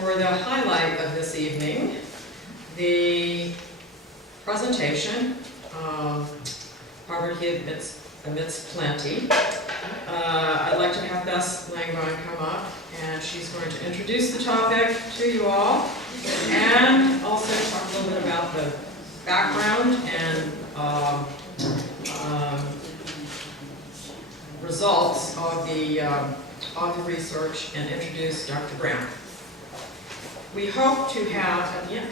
for the highlight of this evening, the presentation, Poverty Amidst Plenty. I'd like to have Bess Langone come up, and she's going to introduce the topic to you all, and also talk a little bit about the background and results of the research, and introduce Dr. Brown. We hope to have at the end,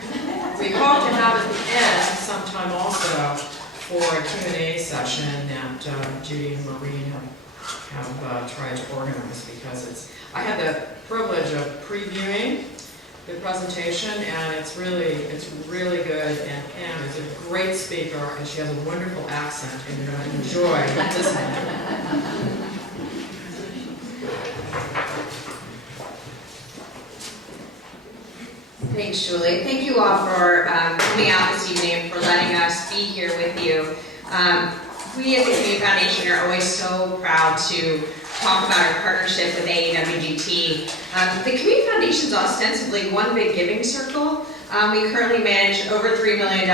sometime also for a Q&A session that Judy and Maureen have tried to organize, because I had the privilege of previewing the presentation, and it's really good, and Anne is a great speaker, and she has a wonderful accent, and you're going to enjoy listening to her. Thanks, Julie. Thank you all for coming out this evening and for letting us be here with you. We at the Community Foundation are always so proud to talk about our partnership with AAWGT. The Community Foundation is ostensibly one big giving circle. We currently manage over $3 million in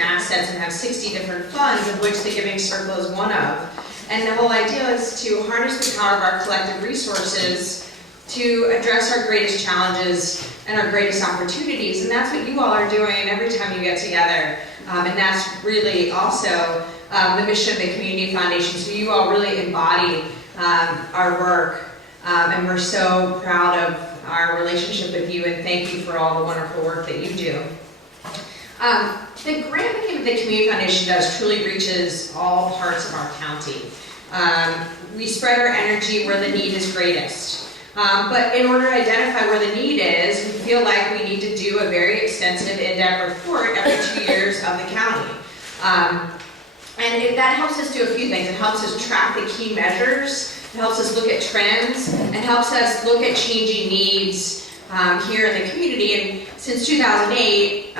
assets and have 60 different funds, of which the giving circle is one of. And the whole idea is to harness the power of our collective resources to address our greatest challenges and our greatest opportunities. And that's what you all are doing every time you get together. And that's really also the mission of the Community Foundation. So you all really embody our work. And we're so proud of our relationship with you, and thank you for all the wonderful work that you do. The grant making that the Community Foundation does truly reaches all parts of our county. We spread our energy where the need is greatest. But in order to identify where the need is, we feel like we need to do a very extensive in-depth report every 2 years of the county. That helps us do a few things. It helps us track the key measures, it helps us look at trends, and helps us look at changing needs here in the community. And since 2008,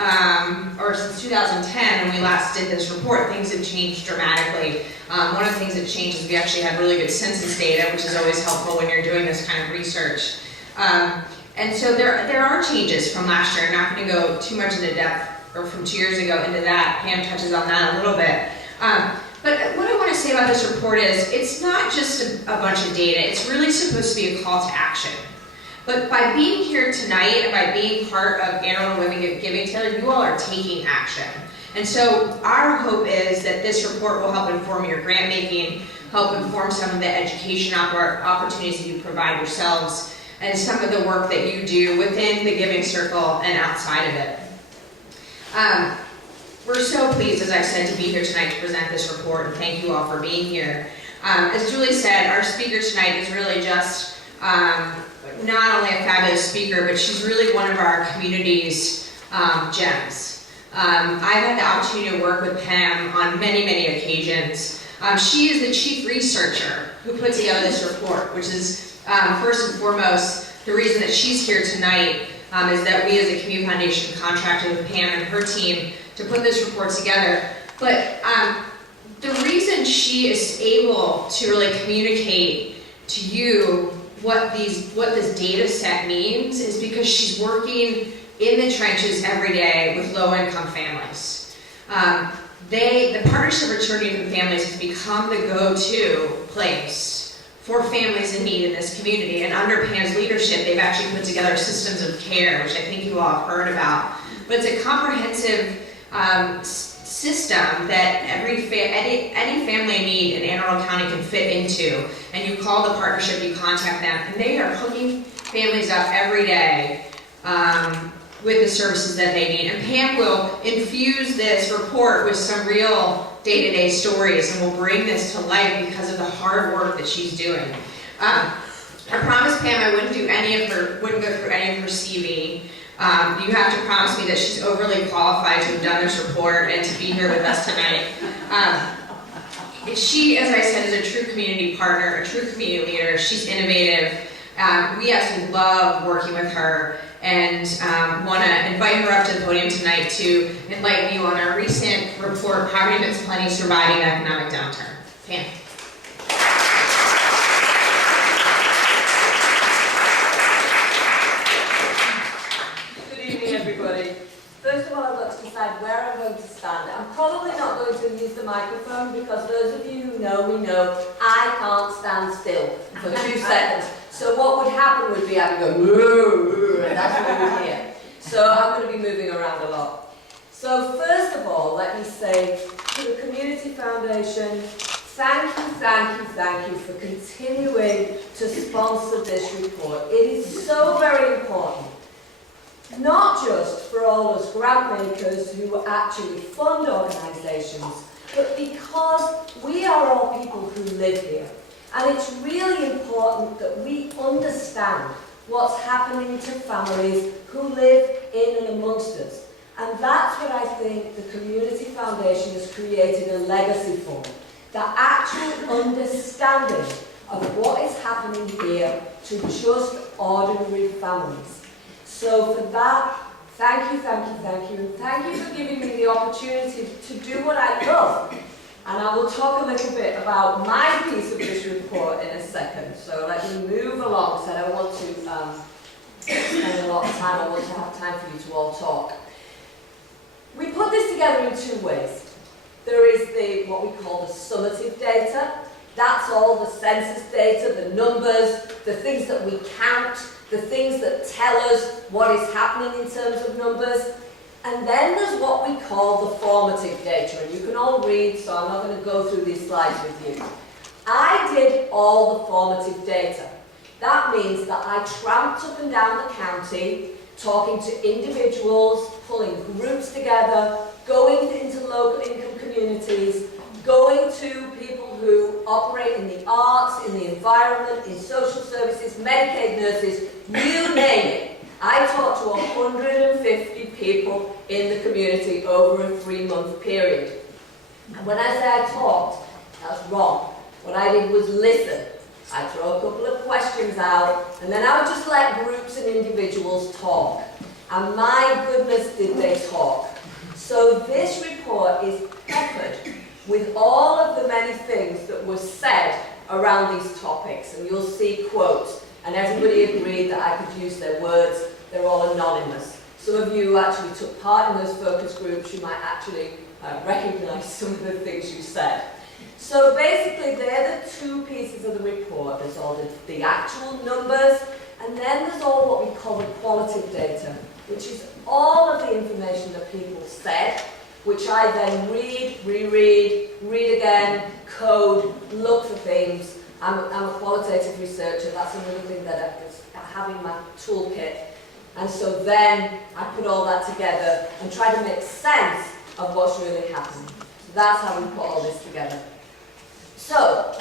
or since 2010, when we last did this report, things have changed dramatically. One of the things that changed is we actually had really good census data, which is always helpful when you're doing this kind of research. And so there are changes from last year. I'm not going to go too much into depth, or from 2 years ago into that. Pam touches on that a little bit. But what I want to say about this report is it's not just a bunch of data. It's really supposed to be a call to action. But by being here tonight and by being part of Anne Arundel Women Giving Together, you all are taking action. And so our hope is that this report will help inform your grant making, help inform some of the education opportunities that you provide yourselves, and some of the work that you do within the giving circle and outside of it. We're so pleased, as I said, to be here tonight to present this report, and thank you all for being here. As Julie said, our speaker tonight is really just not only a fabulous speaker, but she's really one of our community's gems. I've had the opportunity to work with Pam on many, many occasions. She is the chief researcher who put together this report, which is first and foremost the reason that she's here tonight is that we as a Community Foundation contracted with Pam and her team to put this report together. But the reason she is able to really communicate to you what this data set means is because she's working in the trenches every day with low-income families. The Partnership of Children and Families has become the go-to place for families in need in this community. And under Pam's leadership, they've actually put together systems of care, which I think you all have heard about. But it's a comprehensive system that any family in need in Anne Arundel County can fit into. And you call the partnership, you contact them, and they are hooking families up every day with the services that they need. And Pam will infuse this report with some real day-to-day stories, and will bring this to life because of the hard work that she's doing. I promised Pam I wouldn't go through any of her CV. You have to promise me that she's overly qualified to have done this report and to be here with us tonight. She, as I said, is a true community partner, a true community leader. She's innovative. We absolutely love working with her, and want to invite her up to the podium tonight to enlighten you on our recent report, Poverty Amidst Plenty, Surviving the Economic Downturn. Pam. you because those of you who know me know I can't stand still for 2 seconds. So what would happen would be I'd go, moo, and that's what you would hear. So I'm going to be moving around a lot. So first of all, let me say to the Community Foundation, thank you for continuing to sponsor this report. It is so very important, not just for all us grant makers who actually fund organisations, but because we are all people who live here. And it's really important that we understand what's happening to families who live in and amongst us. And that's what I think the Community Foundation has created a legacy for. The actual understanding of what is happening here to just ordinary families. So for that, thank you, and thank you for giving me the opportunity to do what I love. And I will talk a little bit about my piece of this report in a second. So let me move along, so I don't want to spend a lot of time. I want to have time for you to all talk. We put this together in 2 ways. There is what we call the summative data. That's all the census data, the numbers, the things that we count, the things that tell us what is happening in terms of numbers. And then there's what we call the formative data, and you can all read, so I'm not going to go through these slides with you. I did all the formative data. That means that I tramped up and down the county, talking to individuals, pulling groups together, going into local income communities, going to people who operate in the arts, in the environment, in social services, Medicaid nurses, you name it. I talked to 150 people in the community over a 3-month period. And when I say I talked, that's wrong. What I did was listen. I'd throw a couple of questions out, and then I would just let groups and individuals talk. And my goodness, did they talk. So this report is peppered with all of the many things that were said around these topics. And you'll see quotes. And everybody agreed that I could use their words. They're all anonymous. Some of you who actually took part in those focus groups, you might actually recognise some of the things you said. So basically, they're the 2 pieces of the report. There's all the actual numbers, and then there's all what we call the qualitative data, which is all of the information that people said, which I then read, reread, read again, code, look for things. I'm a qualitative researcher. That's another thing that I have in my toolkit. And so then I put all that together and try to make sense of what's really happening. So that's how we put all this together. So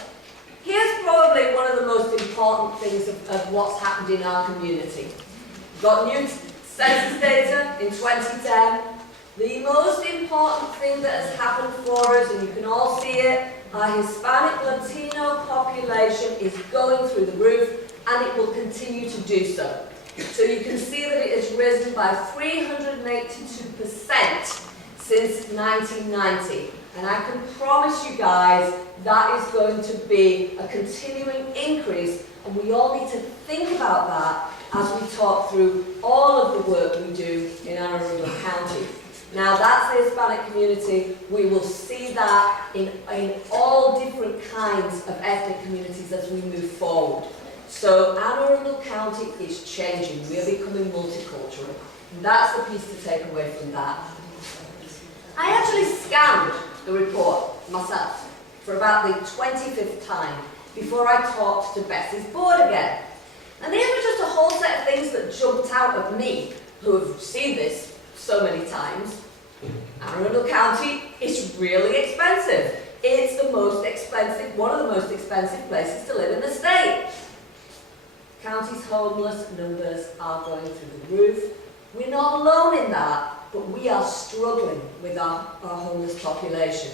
here's probably one of the most important things of what's happened in our community. We've got new census data in 2010. The most important thing that has happened for us, and you can all see it, our Hispanic Latino population is going through the roof, and it will continue to do so. So you can see that it has risen by 382% since 1990. And I can promise you guys that is going to be a continuing increase, and we all need to think about that as we talk through all of the work we do in Anne Arundel County. Now that's the Hispanic community. We will see that in all different kinds of ethnic communities as we move forward. So Anne Arundel County is changing. We are becoming multicultural. And that's the piece to take away from that. I actually scanned the report myself for about the 25th time before I talked to Bessie's board again. And these were just a whole set of things that jumped out at me, who have seen this so many times. Anne Arundel County is really expensive. It's the most expensive, one of the most expensive places to live in the state. County's homeless numbers are going through the roof. We're not alone in that, but we are struggling with our homeless population.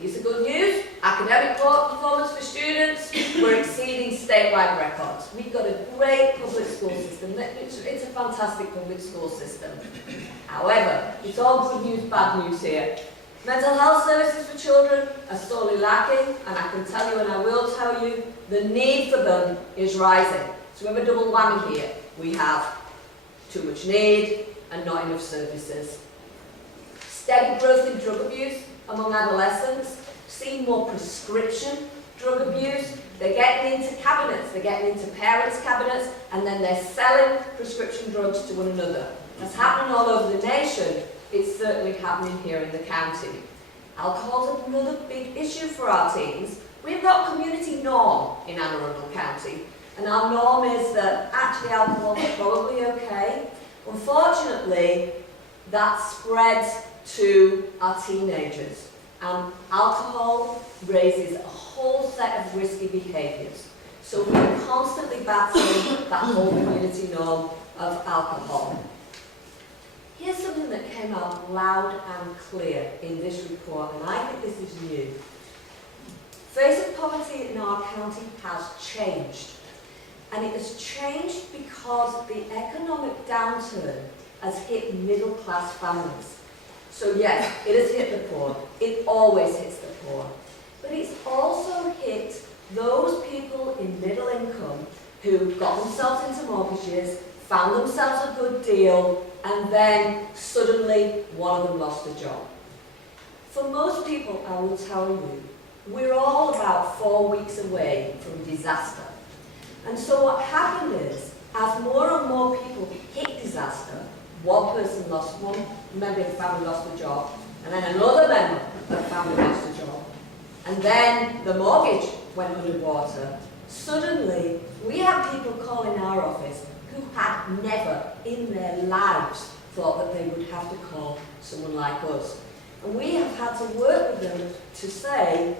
Piece of good news, academic performance for students, we're exceeding statewide records. We've got a great public school system. It's a fantastic public school system. However, it's all good news, bad news here. Mental health services for children are sorely lacking, and I can tell you, and I will tell you, the need for them is rising. So we have a double whammy here. We have too much need and not enough services. Steady growth in drug abuse. among adolescents, seeing more prescription drug abuse. They're getting into cabinets, they're getting into parents' cabinets, and then they're selling prescription drugs to one another. That's happening all over the nation. It's certainly happening here in the county. Alcohol's another big issue for our teens. We've got community norm in Anne Arundel County, and our norm is that actually alcohol is probably okay. Unfortunately, that spreads to our teenagers, and alcohol raises a whole set of risky behaviours. So we're constantly battling that whole community norm of alcohol. Here's something that came out loud and clear in this report, and I think this is new. Face of poverty in our county has changed. And it has changed because the economic downturn has hit middle-class families. So yes, it has hit the poor. It always hits the poor. But it's also hit those people in middle income who got themselves into mortgages, found themselves a good deal, and then suddenly one of them lost a job. For most people, I will tell you, we're all about 4 weeks away from disaster. And so what happened is, as more and more people hit disaster, one person lost, one member of the family lost a job, and then another member of the family lost a job, and then the mortgage went underwater. Suddenly, we have people calling our office who had never in their lives thought that they would have to call someone like us. And we have had to work with them to say,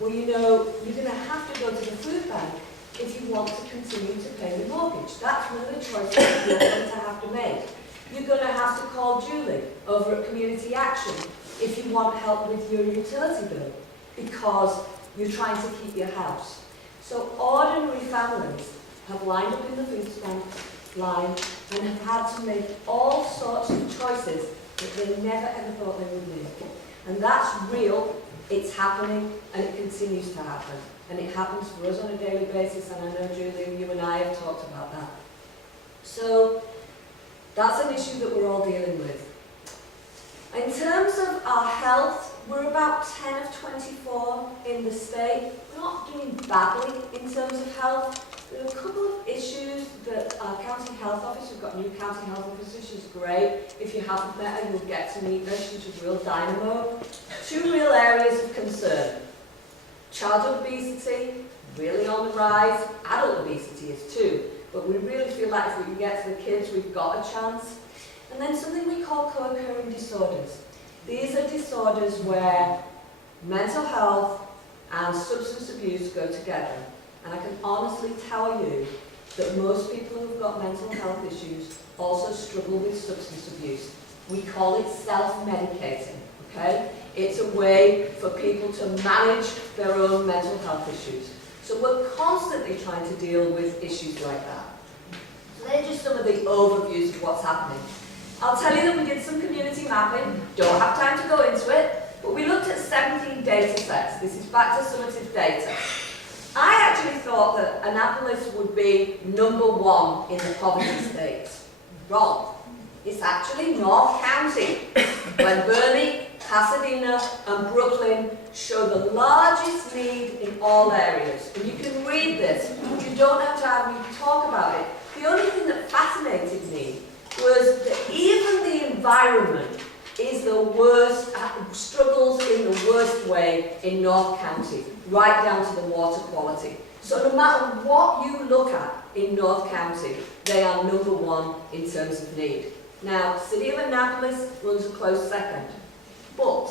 well, you know, you're going to have to go to the food bank if you want to continue to pay your mortgage. That's one of the choices you're going to have to make. You're going to have to call Julie over at Community Action if you want help with your utility bill, because you're trying to keep your house. So ordinary families have lined up in the food bank line and have had to make all sorts of choices that they never ever thought they would make. And that's real, it's happening, and it continues to happen. And it happens for us on a daily basis, and I know, Julie, you and I have talked about that. So that's an issue that we're all dealing with. In terms of our health, we're about 10 of 24 in the state. We're not doing badly in terms of health. There are a couple of issues that our county health office, we've got a new county health officer, she's great. If you haven't met her, you'll get to meet her, she's a real dynamo. 2 real areas of concern. Childhood obesity, really on the rise. Adult obesity is too. But we really feel like if we can get to the kids, we've got a chance. And then something we call co-occurring disorders. These are disorders where mental health and substance abuse go together. And I can honestly tell you that most people who've got mental health issues also struggle with substance abuse. We call it self-medicating, okay? It's a way for people to manage their own mental health issues. So we're constantly trying to deal with issues like that. So they're just some of the overviews of what's happening. I'll tell you that we did some community mapping, don't have time to go into it, but we looked at 17 data sets. This is back to summative data. I actually thought that Annapolis would be #1 in the poverty states. Wrong. It's actually North County, when Burley, Pasadena and Brooklyn show the largest need in all areas. And you can read this. You don't have to have me talk about it. The only thing that fascinated me was that even the environment is the worst, struggles in the worst way in North County, right down to the water quality. So no matter what you look at in North County, they are #1 in terms of need. Now, City of Annapolis runs a close second. But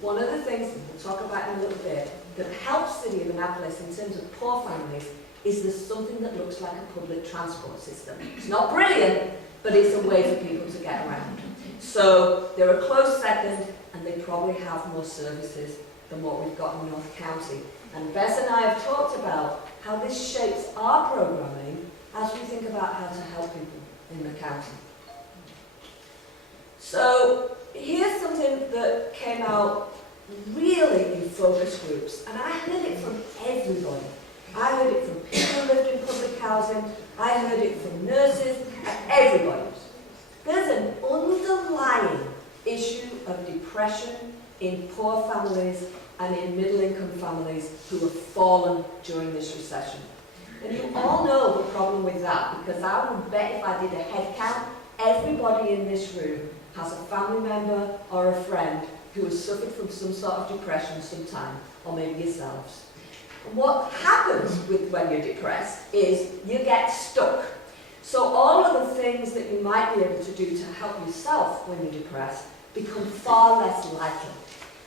one of the things, we'll talk about in a little bit, that helps City of Annapolis in terms of poor families is there's something that looks like a public transport system. It's not brilliant, but it's a way for people to get around. So they're a close second, and they probably have more services than what we've got in North County. And Bess and I have talked about how this shapes our programming as we think about how to help people in the county. So here's something that came out really in focus groups, and I heard it from everybody. I heard it from people who lived in public housing, I heard it from nurses, and everybody. There's an underlying issue of depression in poor families and in middle-income families who have fallen during this recession. And you all know the problem with that, because I would bet if I did a head count, everybody in this room has a family member or a friend who has suffered from some sort of depression sometime, or maybe yourselves. And what happens when you're depressed is you get stuck. So all of the things that you might be able to do to help yourself when you're depressed become far less likely.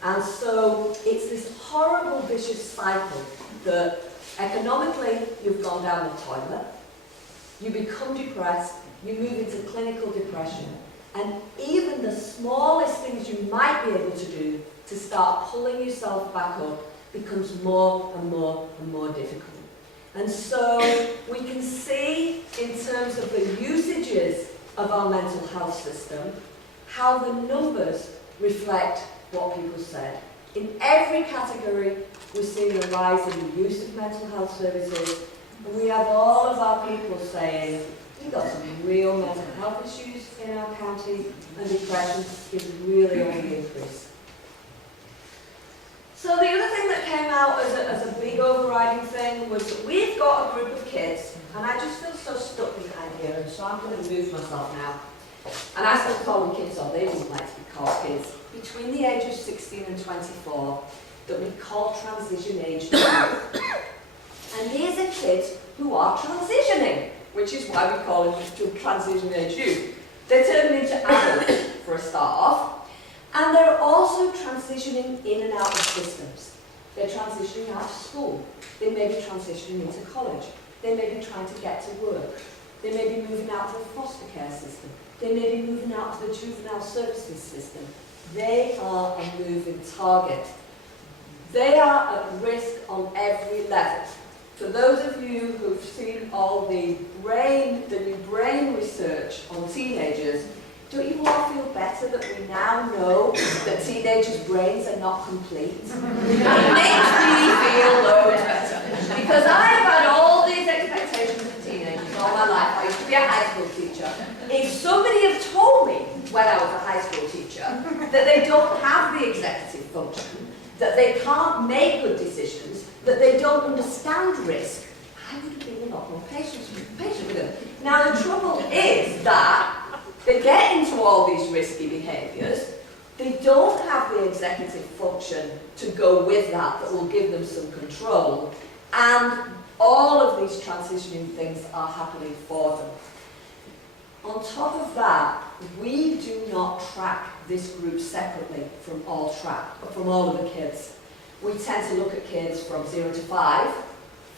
And so it's this horrible vicious cycle that economically you've gone down the toilet, you become depressed, you move into clinical depression, and even the smallest things you might be able to do to start pulling yourself back up becomes more and more and more difficult. And so we can see in terms of the usages of our mental health system how the numbers reflect what people said. In every category we're seeing a rise in the use of mental health services, and we have all of our people saying we've got some real mental health issues in our county and depression is really on the increase. So the other thing that came out as a big overriding thing was that we've got a group of kids, and I just feel so stuck behind here, and so I'm going to move myself now. And I still call them kids, or they wouldn't like to be called kids, between the age of 16 and 24, that we call transition age now. And these are kids who are transitioning, which is why we call them transition age youth. They're turning into adults for a start off. And they're also transitioning in and out of systems. They're transitioning out of school. They may be transitioning into college. They may be trying to get to work. They may be moving out to the foster care system. They may be moving out to the juvenile services system. They are a moving target. They are at risk on every level. For those of you who've seen all the new brain research on teenagers, don't you all feel better that we now know that teenagers' brains are not complete? It makes me feel loads better. Because I've had all these expectations of teenagers all my life. I used to be a high school teacher. If somebody had told me when I was a high school teacher that they don't have the executive function, that they can't make good decisions, that they don't understand risk, I would have been a lot more patient with them. Now the trouble is that they get into all these risky behaviours, they don't have the executive function to go with that will give them some control, and all of these transitioning things are happening for them. On top of that, we do not track this group separately from all of the kids. We tend to look at kids from 0 to 5,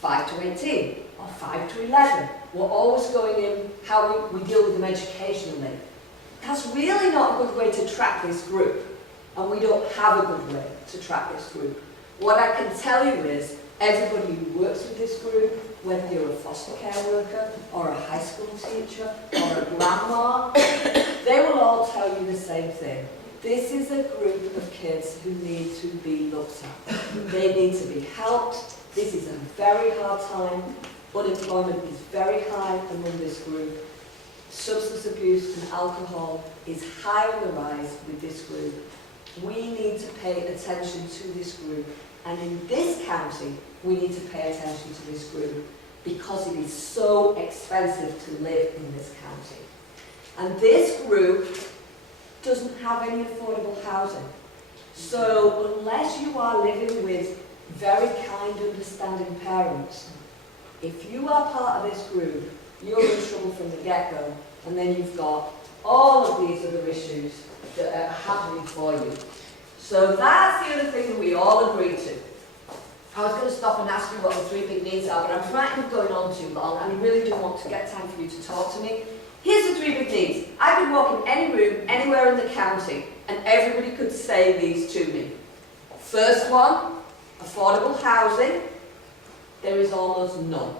5 to 18, or 5 to 11. We're always going in how we deal with them educationally. That's really not a good way to track this group, and we don't have a good way to track this group. What I can tell you is everybody who works with this group, whether you're a foster care worker or a high school teacher or a grandma, they will all tell you the same thing. This is a group of kids who need to be looked at. They need to be helped. This is a very hard time. Unemployment is very high among this group. Substance abuse and alcohol is high on the rise with this group. We need to pay attention to this group. And in this county, we need to pay attention to this group because it is so expensive to live in this county. And this group doesn't have any affordable housing. So unless you are living with very kind, understanding parents, if you are part of this group, you're in trouble from the get-go, and then you've got all of these other issues that are happening for you. So that's the other thing that we all agree to. I was going to stop and ask you what the 3 big needs are, but I'm frightened of going on too long, and I really do want to get time for you to talk to me. Here's the 3 big needs. I could walk in any room, anywhere in the county, and everybody could say these to me. First one, affordable housing. There is almost none.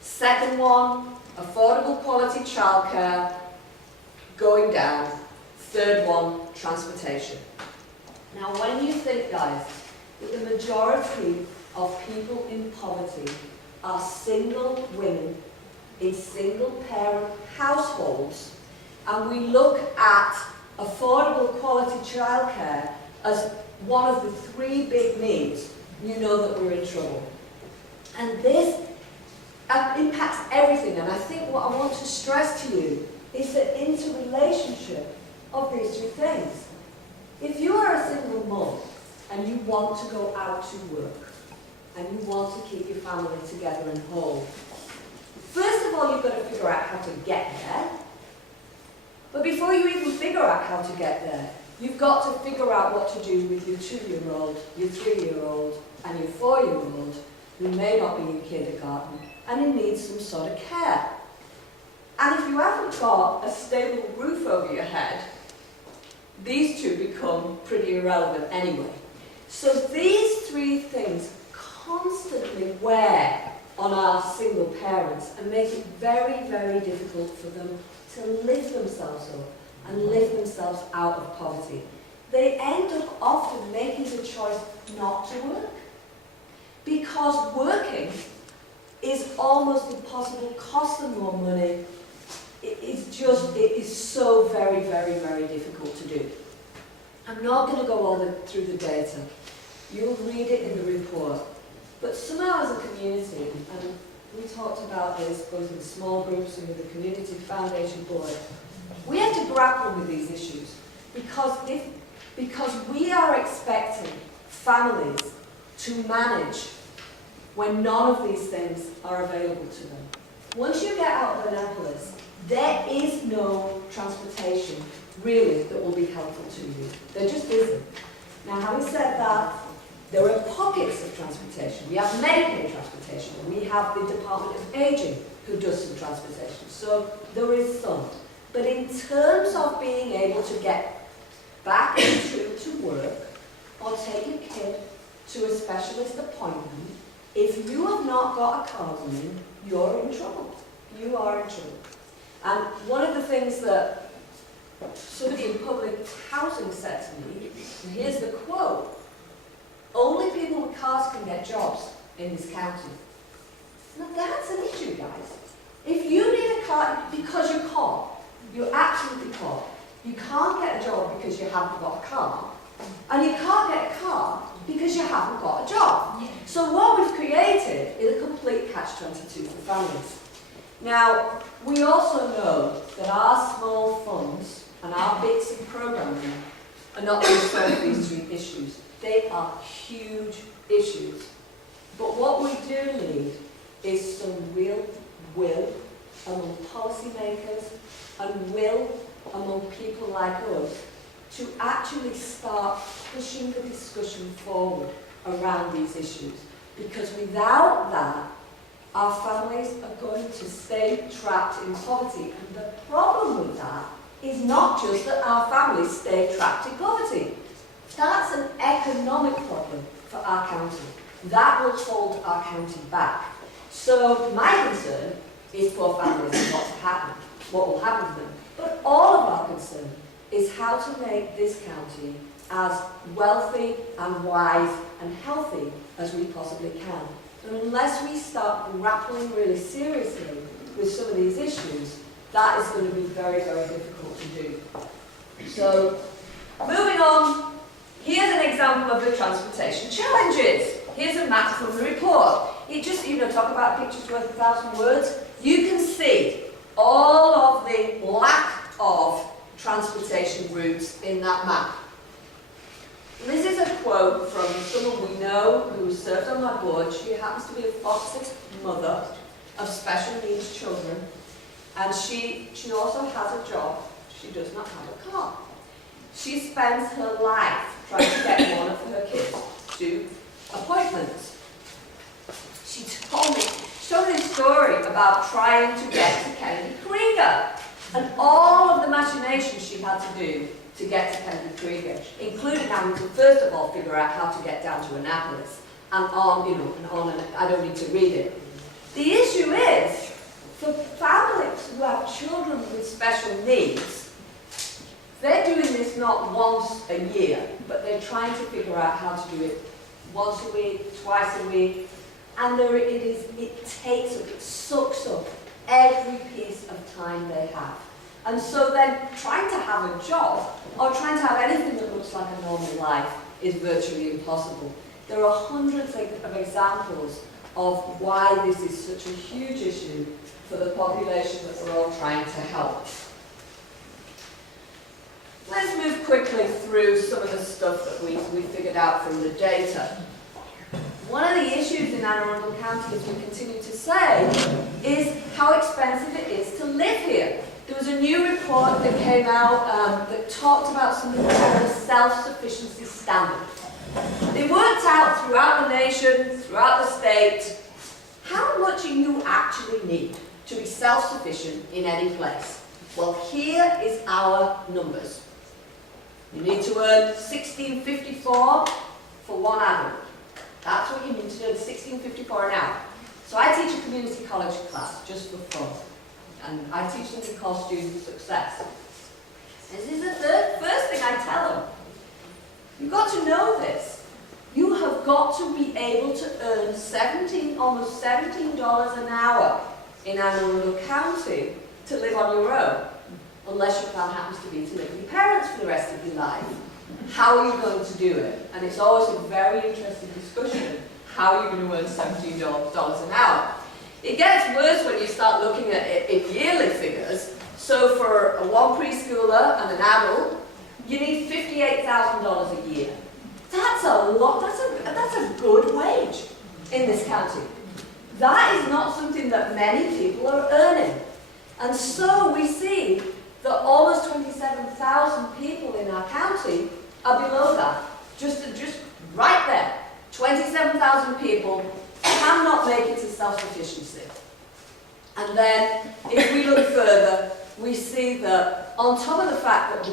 Second one, affordable quality childcare, going down. Third one, transportation. Now when you think, guys, that the majority of people in poverty are single women in single parent households, and we look at affordable quality childcare as one of the 3 big needs, you know that we're in trouble. And this impacts everything, and I think what I want to stress to you is the interrelationship of these 2 things. If you are a single mum and you want to go out to work and you want to keep your family together and whole, first of all, you've got to figure out how to get there. But before you even figure out how to get there, you've got to figure out what to do with your 2-year-old, your 3-year-old, and your 4-year-old, who may not be in kindergarten and who needs some sort of care. And if you haven't got a stable roof over your head, these 2 become pretty irrelevant anyway. So these 3 things constantly wear on our single parents and make it very, very difficult for them to lift themselves up and lift themselves out of poverty. They end up often making the choice not to work, because working is almost impossible, costs them more money. It is so very, very, very difficult to do. I'm not going to go all through the data. You'll read it in the report. But somehow as a community, and we talked about this both in small groups and with the Community Foundation Board, we have to grapple with these issues because we are expecting families to manage when none of these things are available to them. Once you get out of Annapolis, there is no transportation really that will be helpful to you. There just isn't. Now, having said that, there are pockets of transportation. We have Medicaid transportation. We have the Department of Aging who does some transportation. So there is some. But in terms of being able to get back to work or take your kid to a specialist appointment, if you have not got a car running, you're in trouble. You are in trouble. And one of the things that somebody in public housing said to me, and here's the quote, "Only people with cars can get jobs in this county." Now that's an issue, guys. If you need a car because you can't, you're absolutely can't. You can't get a job because you haven't got a car, and you can't get a car because you haven't got a job. So what we've created is a complete catch-22 for families. Now, we also know that our small funds and our bits of programming are not going to solve these 3 issues. They are huge issues. But what we do need is some real will among policymakers and will among people like us to actually start pushing the discussion forward around these issues. Because without that, our families are going to stay trapped in poverty. And the problem with that is not just that our families stay trapped in poverty. That's an economic problem for our county. That will hold our county back. So my concern is poor families and what will happen to them. But all of our concern is how to make this county as wealthy and wise and healthy as we possibly can. And unless we start grappling really seriously with some of these issues, that is going to be very, very difficult to do. So, moving on, here's an example of the transportation challenges. Here's a map from the report. It just, talk about pictures worth 1,000 words. You can see all of the lack of transportation routes in that map. This is a quote from someone we know who served on my board. She happens to be a foster mother of special needs children, and she also has a job. She does not have a car. She spends her life trying to get one of her kids to appointments. She told me this story about trying to get to Kennedy Krieger and all of the machinations she had to do to get to Kennedy Krieger, including having to first of all figure out how to get down to Annapolis and on, and I don't need to read it. The issue is, for families who have children with special needs, they're doing this not once a year, but they're trying to figure out how to do it once a week, twice a week, and it sucks up every piece of time they have. And so then trying to have a job or trying to have anything that looks like a normal life is virtually impossible. There are hundreds of examples of why this is such a huge issue for the population that we're all trying to help. Let's move quickly through some of the stuff that we figured out from the data. One of the issues in Anne Arundel County, as we continue to say, is how expensive it is to live here. There was a new report that came out that talked about something called the self-sufficiency standard. They worked out throughout the nation, throughout the state, how much you actually need to be self-sufficient in any place. Well, here is our numbers. You need to earn $16.54 for one adult. That's what you need to earn, $16.54 an hour. So I teach a community college class just for fun. And I teach something called student success. This is the first thing I tell them. You've got to know this. You have got to be able to earn almost $17 an hour in Anne Arundel County to live on your own, unless your plan happens to be to live with your parents for the rest of your life. How are you going to do it? And it's always a very interesting discussion, how are you going to earn $17 an hour? It gets worse when you start looking at it in yearly figures. So for one preschooler and an adult, you need $58,000 a year. That's a lot, that's a good wage in this county. That is not something that many people are earning. And so we see that almost 27,000 people in our county are below that. Just right there. 27,000 people cannot make it to self-sufficiency. And then, if we look further, we see that on top of the fact that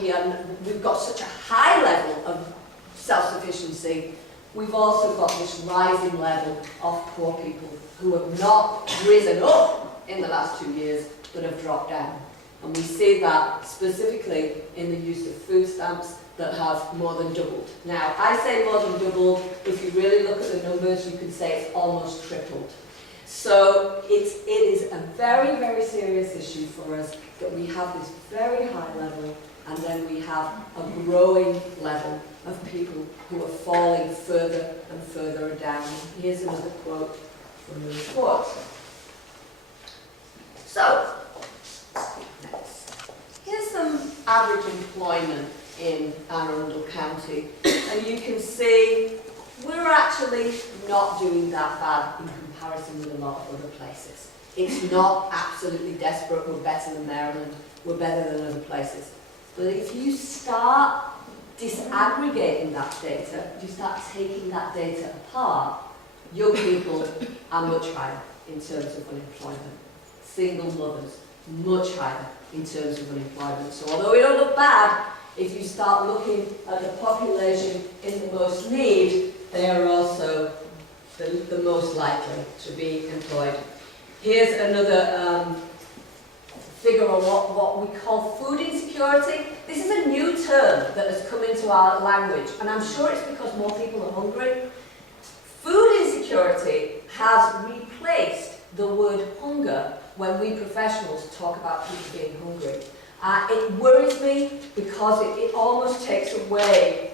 we've got such a high level of self-sufficiency, we've also got this rising level of poor people who have not risen up in the last 2 years, but have dropped down. And we see that specifically in the use of food stamps that have more than doubled. Now, I say more than doubled. If you really look at the numbers, you can say it's almost tripled. So it is a very, very serious issue for us that we have this very high level, and then we have a growing level of people who are falling further and further down. Here's another quote from the report. So, here's some average employment in Anne Arundel County, and you can see we're actually not doing that bad in comparison with a lot of other places. It's not absolutely desperate, we're better than Maryland, we're better than other places. But if you start disaggregating that data, if you start taking that data apart, young people are much higher in terms of unemployment. Single mothers, much higher in terms of unemployment. So although we don't look bad, if you start looking at the population in the most need, they are also the most likely to be employed. Here's another figure on what we call food insecurity. This is a new term that has come into our language, and I'm sure it's because more people are hungry. Food insecurity has replaced the word hunger when we professionals talk about people being hungry. It worries me because it almost takes away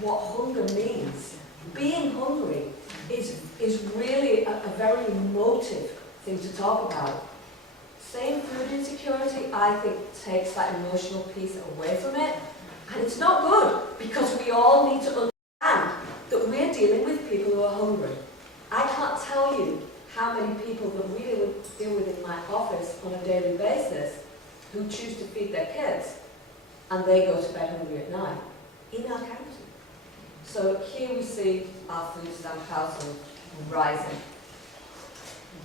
what hunger means. Being hungry is really a very emotive thing to talk about. Saying food insecurity, I think, takes that emotional piece away from it. And it's not good, because we all need to understand that we're dealing with people who are hungry. I can't tell you how many people that we deal with in my office on a daily basis who choose to feed their kids, and they go to bed hungry at night in our county. So here we see our food stamp household rising.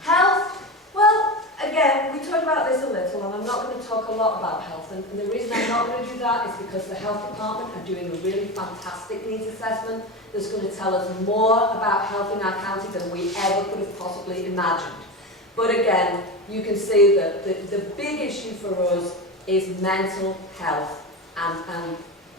Health, well, again, we talked about this a little, and I'm not going to talk a lot about health, and the reason I'm not going to do that is because the health department are doing a really fantastic needs assessment that's going to tell us more about health in our county than we ever could have possibly imagined. But again, you can see that the big issue for us is mental health and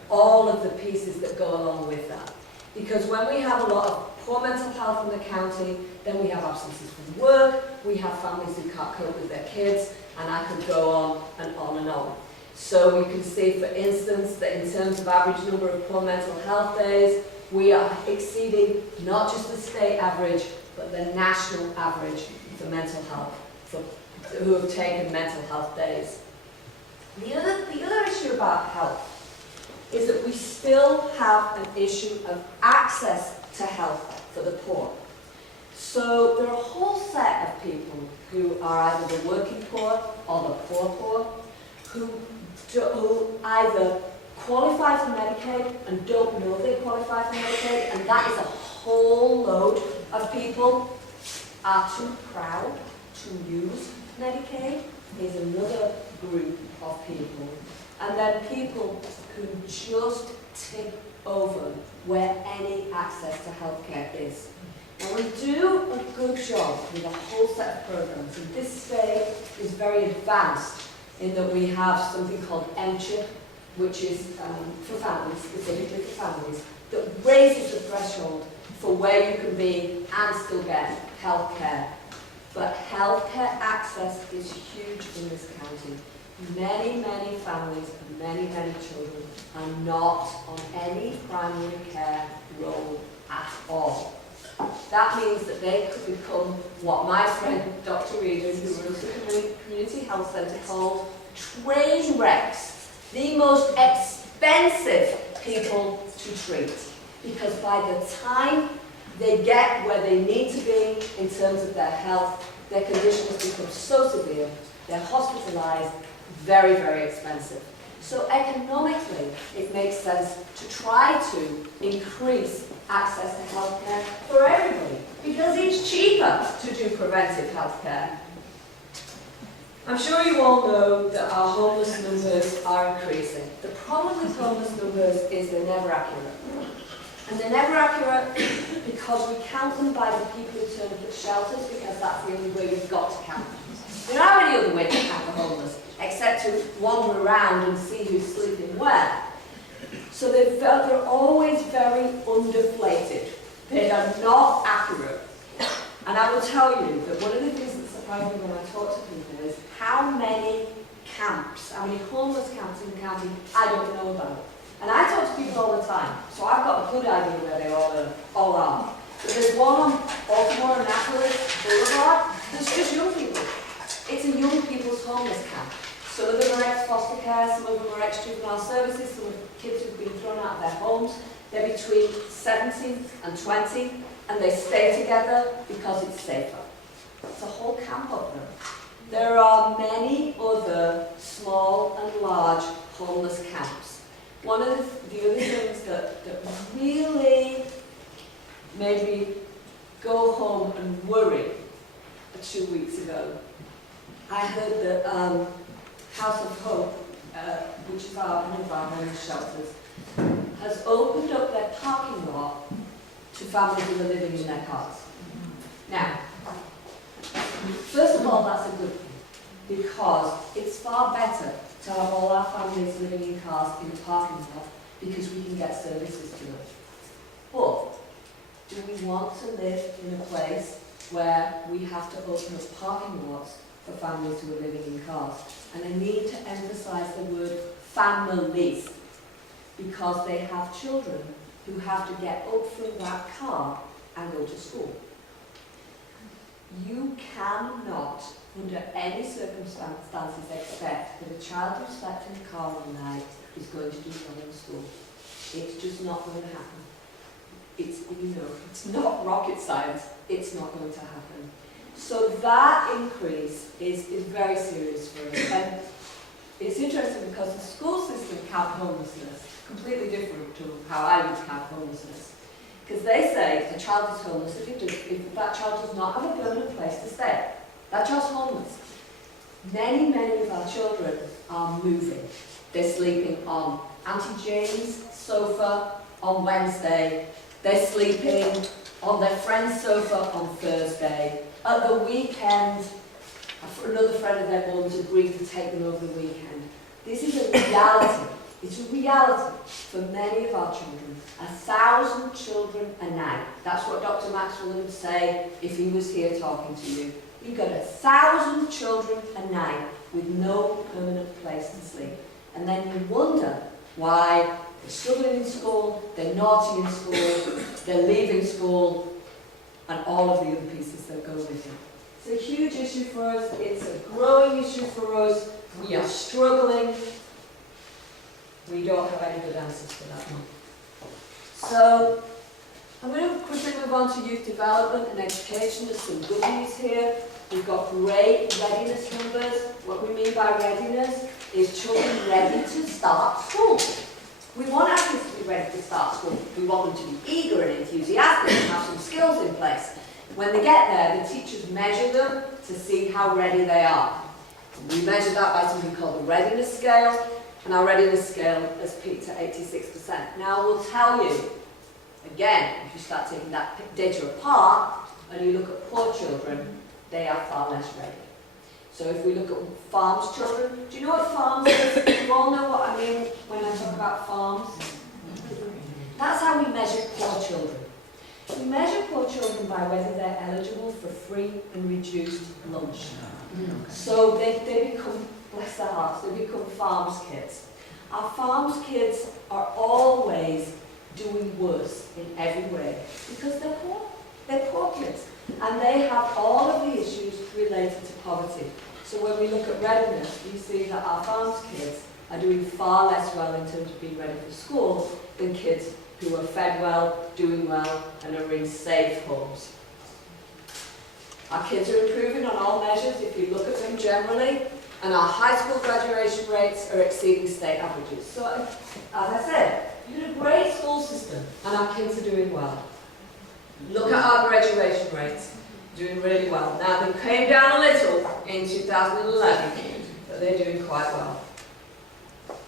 all of the pieces that go along with that. Because when we have a lot of poor mental health in the county, then we have absences from work, we have families who can't cope with their kids, and I could go on and on and on. So we can see, for instance, that in terms of average number of poor mental health days, we are exceeding not just the state average, but the national average for mental health, for who have taken mental health days. The other issue about health is that we still have an issue of access to health for the poor. So there are a whole set of people who are either the working poor or the poor who either qualify for Medicaid and don't know they qualify for Medicaid, and that is a whole load of people, are too proud to use Medicaid, is another group of people. And then people who just tip over where any access to healthcare is. And we do a good job with a whole set of programs, and this state is very advanced in that we have something called MCHIP, which is for families, specifically for families, that raises the threshold for where you can be and still get healthcare. But healthcare access is huge in this county. Many families and many children are not on any primary care role at all. That means that they could become what my friend Dr. Eden, who runs the Community Health Centre, called train wrecks, the most expensive people to treat. Because by the time they get where they need to be in terms of their health, their condition has become so severe, they're hospitalised, very expensive. So economically, it makes sense to try to increase access to healthcare for everybody, because it's cheaper to do preventive healthcare. I'm sure you all know that our homeless numbers are increasing. The problem with homeless numbers is they're never accurate. And they're never accurate because we count them by the people who turn up at shelters, because that's the only way we've got to count them. We don't have any other way to count the homeless, except to wander around and see who's sleeping where. So they're always very underflated. They are not accurate. And I will tell you that one of the things that surprised me when I talk to people is how many camps, how many homeless camps in the county I don't know about. And I talk to people all the time, so I've got a good idea where they all are. But there's one on Baltimore and Annapolis Boulevard that's just young people. It's a young people's homeless camp. Some of them are ex-foster care, some of them are ex-juvenile services, some of the kids who've been thrown out of their homes. They're between 17 and 20, and they stay together because it's safer. It's a whole camp of them. There are many other small and large homeless camps. One of the other things that really made me go home and worry 2 weeks ago, I heard that House of Hope, which is one of our homeless shelters, has opened up their parking lot to families who are living in their cars. Now, first of all, that's a good thing, because it's far better to have all our families living in cars in the parking lot, because we can get services to them. But do we want to live in a place where we have to open up parking lots for families who are living in cars? And I need to emphasise the word families, because they have children who have to get up from that car and go to school. You cannot, under any circumstances, expect that a child who slept in the car all night is going to do well in school. It's just not going to happen. It's not rocket science. It's not going to happen. So that increase is very serious for us. And it's interesting because the school system count homelessness completely different to how I would count homelessness. Because they say a child is homeless if that child does not have a permanent place to stay. That child's homeless. Many of our children are moving. They're sleeping on Auntie Jane's sofa on Wednesday. They're sleeping on their friend's sofa on Thursday. At the weekend, another friend of their mum's agreed to take them over the weekend. This is a reality. It's a reality for many of our children. 1,000 children a night. That's what Dr. Maxwell would say if he was here talking to you. You've got 1,000 children a night with no permanent place to sleep. And then you wonder why they're struggling in school, they're naughty in school, they're leaving school, and all of the other pieces that go with it. It's a huge issue for us, it's a growing issue for us, we are struggling, we don't have any good answers for that one. So, I'm going to quickly move on to youth development and education. There's some good news here. We've got great readiness numbers. What we mean by readiness is children ready to start school. We want our kids to be ready to start school. We want them to be eager and enthusiastic and have some skills in place. When they get there, the teachers measure them to see how ready they are. We measure that by something called the readiness scale, and our readiness scale has peaked at 86%. Now, we'll tell you, again, if you start taking that data apart and you look at poor children, they are far less ready. So if we look at farms children, do you know what farms is? Do you all know what I mean when I talk about farms? That's how we measure poor children. We measure poor children by whether they're eligible for free and reduced lunch. So they become, bless their hearts, they become farms kids. Our farms kids are always doing worse in every way because they're poor. They're poor kids. And they have all of the issues related to poverty. So when we look at readiness, we see that our farms kids are doing far less well in terms of being ready for school than kids who are fed well, doing well, and are in safe homes. Our kids are improving on all measures if you look at them generally, and our high school graduation rates are exceeding state averages. So, as I said, you've got a great school system, and our kids are doing well. Look at our graduation rates, doing really well. Now, they came down a little in 2011, but they're doing quite well.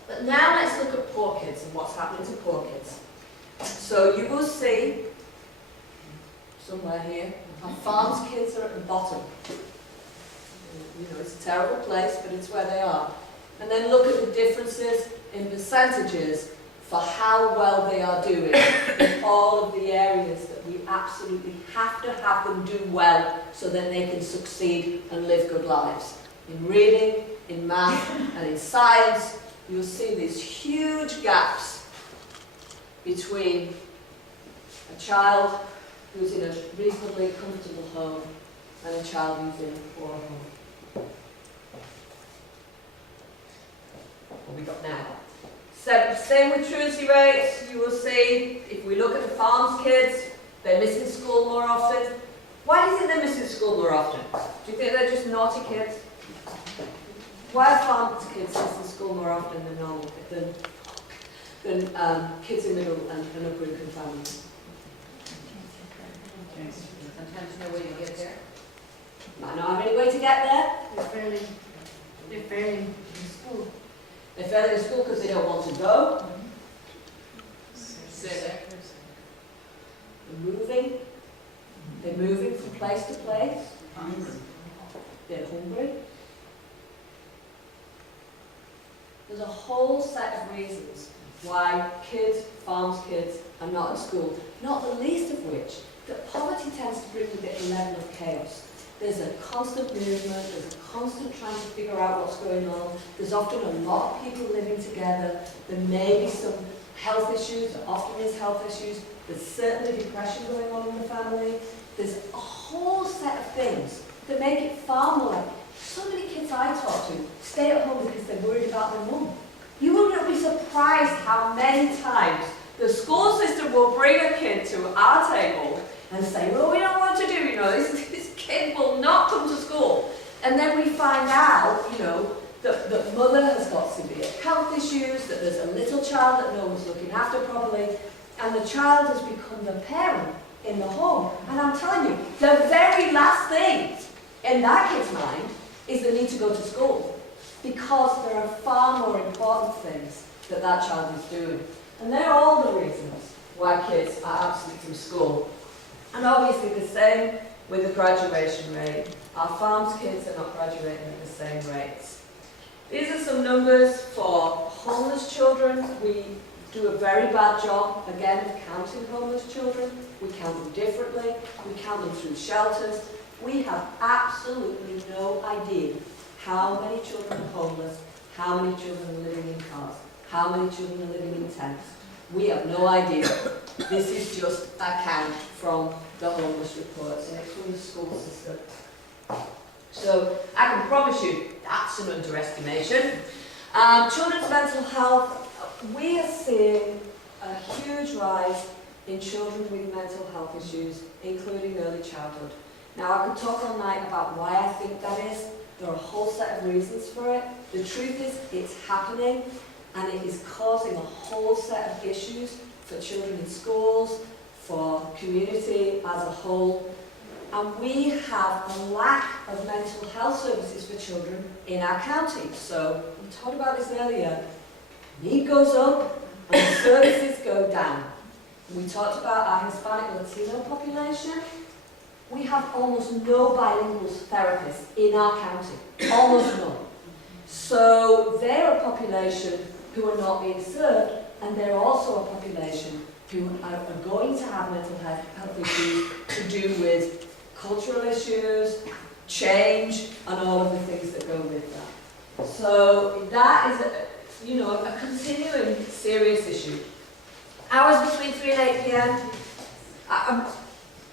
But now let's look at poor kids and what's happening to poor kids. So you will see, somewhere here, our farms kids are at the bottom. You know, it's a terrible place, but it's where they are. And then look at the differences in percentages for how well they are doing in all of the areas that we absolutely have to have them do well so that they can succeed and live good lives. In reading, in math, and in science, you'll see these huge gaps between a child who's in a reasonably comfortable home and a child who's in a poor home. What have we got now? So, same with truancy rates. You will see, if we look at the farms kids, they're missing school more often. Why do you think they're missing school more often? Do you think they're just naughty kids? Why are farms kids missing school more often than normal than kids in middle and upper income families? Sometimes no way to get there. Might not have any way to get there. They're failing in school. They're failing in school because they don't want to go. They're moving. They're moving from place to place. They're hungry. There's a whole set of reasons why kids, farms kids, are not at school. Not the least of which, that poverty tends to bring with it a level of chaos. There's a constant movement, there's a constant trying to figure out what's going on. There's often a lot of people living together. There may be some health issues, there often is health issues. There's certainly depression going on in the family. There's a whole set of things that make it far more like, so many kids I talk to stay at home because they're worried about their mum. You will not be surprised how many times the school system will bring a kid to our table and say, well, we don't know what to do, you know, this kid will not come to school. And then we find out, you know, that mother has got severe health issues, that there's a little child that no one's looking after properly, and the child has become the parent in the home. And I'm telling you, the very last thing in that kid's mind is the need to go to school, because there are far more important things that that child is doing. And they're all the reasons why kids are absent from school. And obviously the same with the graduation rate. Our farms kids are not graduating at the same rates. These are some numbers for homeless children. We do a very bad job, again, of counting homeless children. We count them differently. We count them through shelters. We have absolutely no idea how many children are homeless, how many children are living in cars, how many children are living in tents. We have no idea. This is just a count from the homeless report, and it's from the school system. So I can promise you that's an underestimation. Children's mental health, we are seeing a huge rise in children with mental health issues, including early childhood. Now, I could talk all night about why I think that is. There are a whole set of reasons for it. The truth is, it's happening, and it is causing a whole set of issues for children in schools, for community as a whole. And we have a lack of mental health services for children in our county. So, we talked about this earlier. Need goes up, and services go down. We talked about our Hispanic Latino population. We have almost no bilingual therapists in our county, almost none. So they're a population who are not being served, and they're also a population who are going to have mental health issues to do with cultural issues, change, and all of the things that go with that. So that is a continuing serious issue. Hours between 3 and 8 p.m.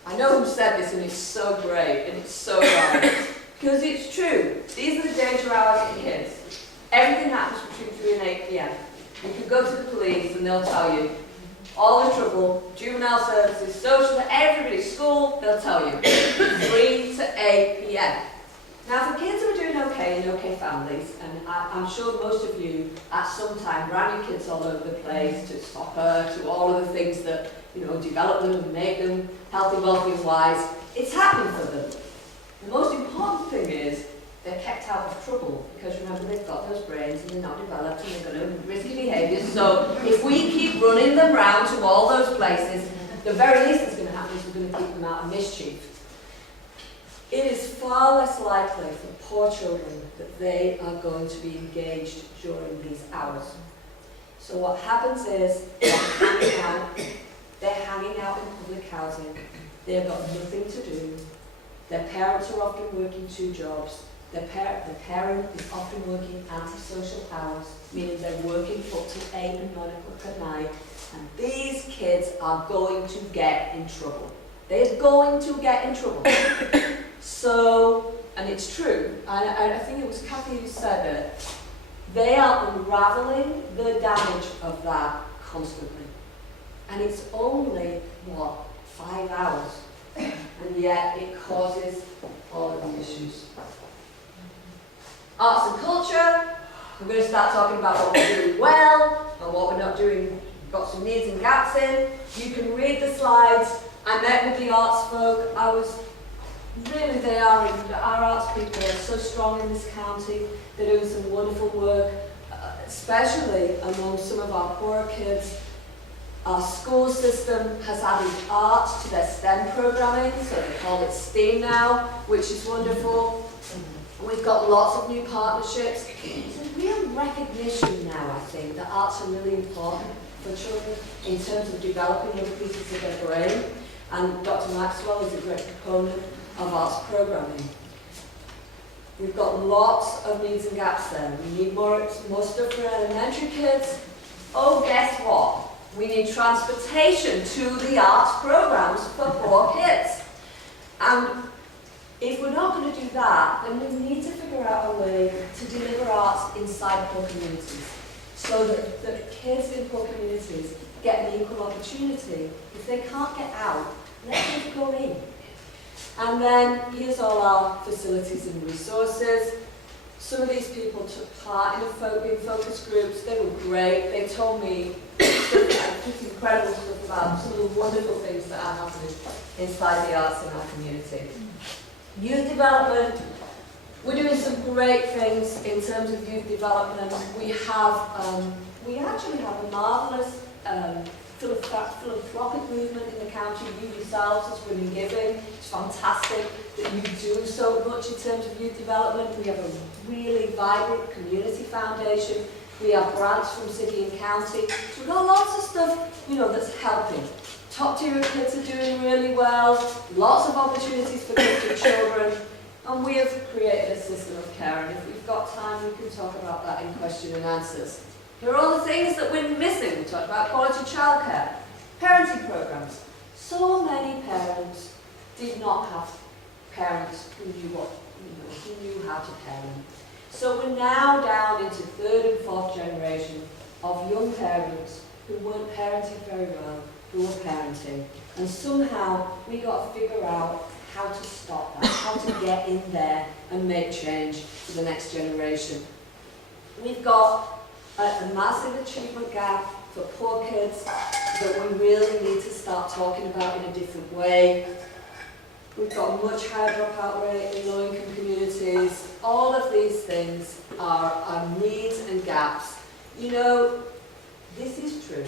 I know who said this, and it's so great, and it's so right. Because it's true. These are the danger hours for kids. Everything happens between 3 and 8 p.m. You can go to the police, and they'll tell you. All the trouble, juvenile services, social, everybody, school, they'll tell you. 3 to 8 p.m. Now, for kids who are doing okay in okay families, and I'm sure most of you at some time ran your kids all over the place, to soccer, to all of the things that develop them and make them healthy, wealthy, and wise. It's happening for them. The most important thing is they're kept out of trouble, because remember, they've got those brains and they're not developed and they've got risky behaviours. So if we keep running them round to all those places, the very least that's going to happen is we're going to keep them out of mischief. It is far less likely for poor children that they are going to be engaged during these hours. So what happens is they're hanging out in public housing, they've got nothing to do, their parents are often working 2 jobs, the parent is often working antisocial hours, meaning they're working up to 8 and 9 o'clock at night, and these kids are going to get in trouble. They're going to get in trouble. So, and it's true, and I think it was Kathy who said it, they are unravelling the damage of that constantly. And it's only, 5 hours, and yet it causes all of the issues. Arts and culture, we're going to start talking about what we're doing well, and what we're not doing, got some needs and gaps in. You can read the slides. I met with the arts folk. Our arts people are so strong in this county. They're doing some wonderful work, especially among some of our poorer kids. Our school system has added art to their STEM programming, so they call it STEAM now, which is wonderful. We've got lots of new partnerships. There's real recognition now, I think, that arts are really important for children in terms of developing other pieces of their brain. And Dr. Maxwell is a great proponent of arts programming. We've got lots of needs and gaps there. We need more stuff for elementary kids. Oh, guess what? We need transportation to the arts programs for poor kids. And if we're not going to do that, then we need to figure out a way to deliver arts inside poor communities, so that the kids in poor communities get an equal opportunity. If they can't get out, let them go in. And then here's all our facilities and resources. Some of these people took part in focus groups. They were great. They told me just incredible stuff about some of the wonderful things that are happening inside the arts in our community. Youth development. We're doing some great things in terms of youth development. We actually have a marvellous philanthropic movement in the county. You yourselves as Women Giving. It's fantastic that you do so much in terms of youth development. We have a really vibrant community foundation. We have grants from city and county. So we've got lots of stuff, that's helping. Top tier kids are doing really well. Lots of opportunities for gifted children. And we have created a system of care, and if we've got time, we can talk about that in question and answers. Here are all the things that we're missing. We talked about quality childcare, parenting programs. So many parents did not have parents who knew who knew how to parent. So we're now down into third and fourth generation of young parents who weren't parenting very well, who were parenting. And somehow we got to figure out how to stop that, how to get in there and make change for the next generation. We've got a massive achievement gap for poor kids that we really need to start talking about in a different way. We've got a much higher dropout rate in low-income communities. All of these things are needs and gaps. You know, this is true.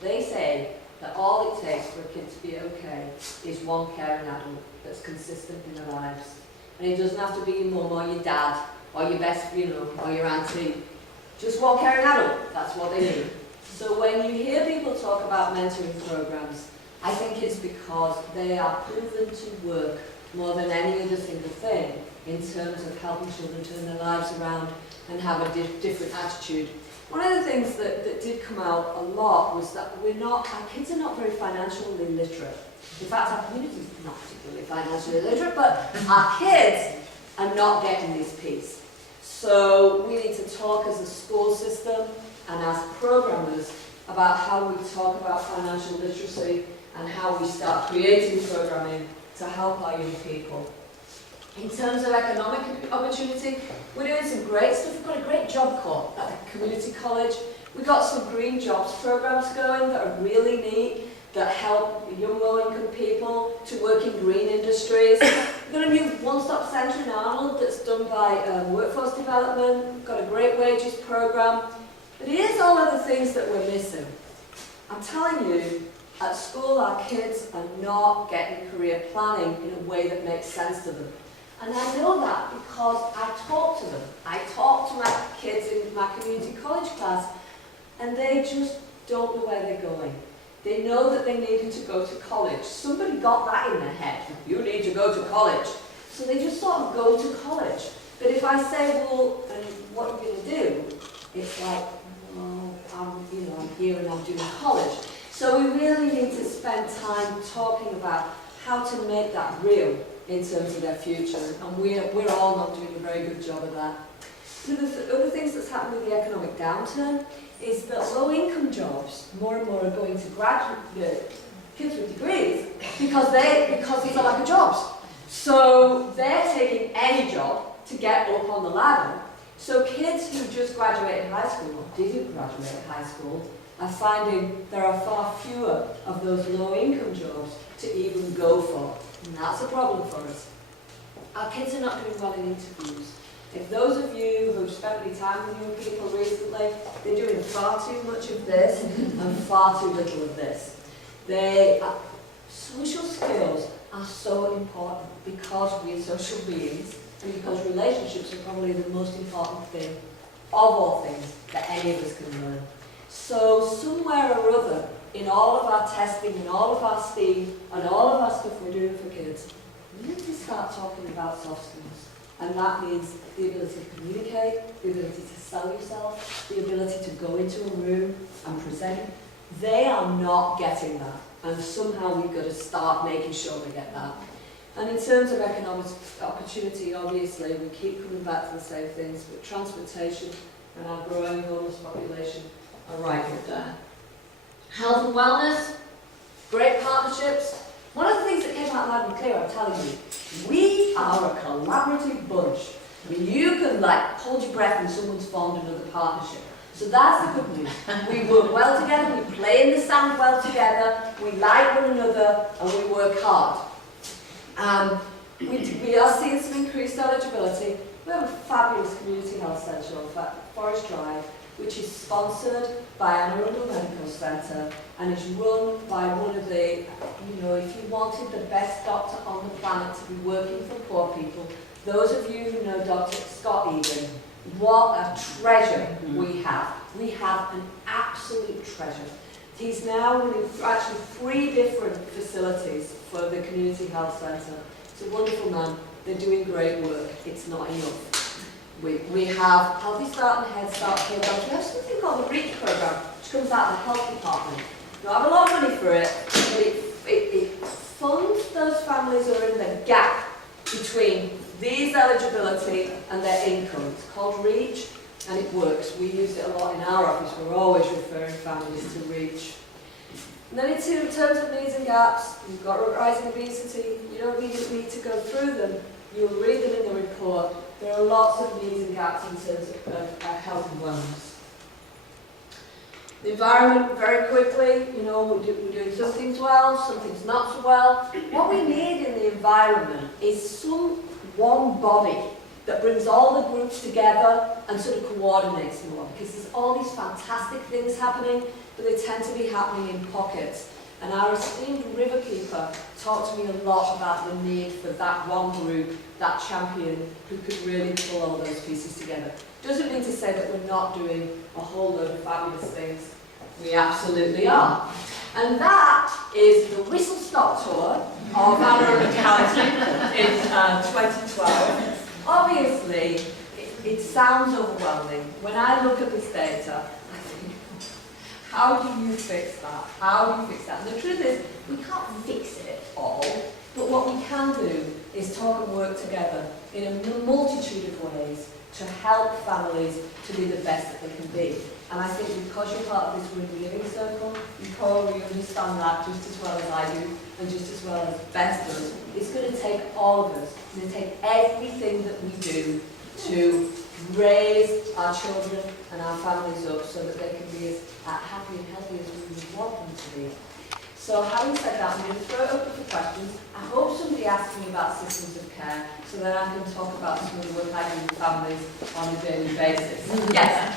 They say that all it takes for a kid to be okay is one caring adult that's consistent in their lives. And it doesn't have to be your mum or your dad or your best, or your auntie. Just one caring adult, that's what they need. So when you hear people talk about mentoring programs, I think it's because they are proven to work more than any other single thing in terms of helping children turn their lives around and have a different attitude. One of the things that did come out a lot was that our kids are not very financially literate. In fact, our community is not particularly financially literate, but our kids are not getting this piece. So we need to talk as a school system and as programmers about how we talk about financial literacy and how we start creating programming to help our young people. In terms of economic opportunity, we're doing some great stuff. We've got a great job corps at the community college. We've got some green jobs programs going that are really neat, that help young low-income people to work in green industries. We've got a new one-stop centre in Arnold that's done by workforce development. We've got a great wages program. But here's all of the things that we're missing. I'm telling you, at school our kids are not getting career planning in a way that makes sense to them. And I know that because I talk to them. I talk to my kids in my community college class, and they just don't know where they're going. They know that they needed to go to college. Somebody got that in their head. You need to go to college. So they just sort of go to college. But if I say, well, and what are you going to do? It's like, well, I'm here and I'm doing college. So we really need to spend time talking about how to make that real in terms of their future, and we're all not doing a very good job of that. One of the other things that's happened with the economic downturn is that low-income jobs, more and more, are going to graduate kids with degrees because there's a lack of jobs. So they're taking any job to get up on the ladder. So kids who just graduated high school or didn't graduate high school are finding there are far fewer of those low-income jobs to even go for. And that's a problem for us. Our kids are not doing well in interviews. If those of you who've spent any time with young people recently, they're doing far too much of this and far too little of this. Social skills are so important because we're social beings and because relationships are probably the most important thing of all things that any of us can learn. So somewhere or other, in all of our testing, in all of our STEAM, and all of our stuff we're doing for kids, we need to start talking about soft skills. And that means the ability to communicate, the ability to sell yourself, the ability to go into a room and present. They are not getting that. And somehow we've got to start making sure they get that. And in terms of economic opportunity, obviously, we keep coming back to the same things, but transportation and our growing homeless population are right up there. Health and wellness, great partnerships. One of the things that came out loud and clear, I'm telling you, we are a collaborative bunch. I mean, you can hold your breath when someone's formed another partnership. So that's the good news. We work well together, we play in the sand well together, we like one another, and we work hard. We are seeing some increased eligibility. We have a fabulous community health centre on Forest Drive, which is sponsored by Anne Arundel Medical Centre and is run by one of the, if you wanted the best doctor on the planet to be working for poor people, those of you who know Dr. Scott Egan, what a treasure we have. We have an absolute treasure. He's now running actually 3 different facilities for the community health centre. He's a wonderful man. they're doing great work. It's not enough. We have Healthy Start and Head Start programs. We have something called the REACH program, which comes out of the Health Department. We don't have a lot of money for it, but it funds those families who are in the gap between these eligibility and their income. It's called REACH, and it works. We use it a lot in our office. We're always referring families to REACH. And then in terms of needs and gaps, you've got rising obesity. You don't need to go through them. You'll read them in the report. There are lots of needs and gaps in terms of health and wellness. The environment, very quickly, you know, we're doing some things well, some things not so well. What we need in the environment is one body that brings all the groups together and sort of coordinates more, because there's all these fantastic things happening, but they tend to be happening in pockets. And our esteemed riverkeeper talked to me a lot about the need for that one group, that champion, who could really pull all those pieces together. Doesn't mean to say that we're not doing a whole load of fabulous things. We absolutely are. And that is the whistle-stop tour of Anne Arundel County in 2012. Obviously, it sounds overwhelming. When I look at this data, I think, how do you fix that? How do you fix that? And the truth is, we can't fix it all, but what we can do is talk and work together in a multitude of ways to help families to be the best that they can be. And I think because you're part of this Windy Living Circle, you probably understand that just as well as I do, and just as well as Beth does. It's going to take all of us. It's going to take everything that we do to raise our children and our families up so that they can be as happy and healthy as we would want them to be. So having said that, I'm going to throw it open for questions. I hope somebody asks me about systems of care so that I can talk about some of the work I do with families on a daily basis. Yes?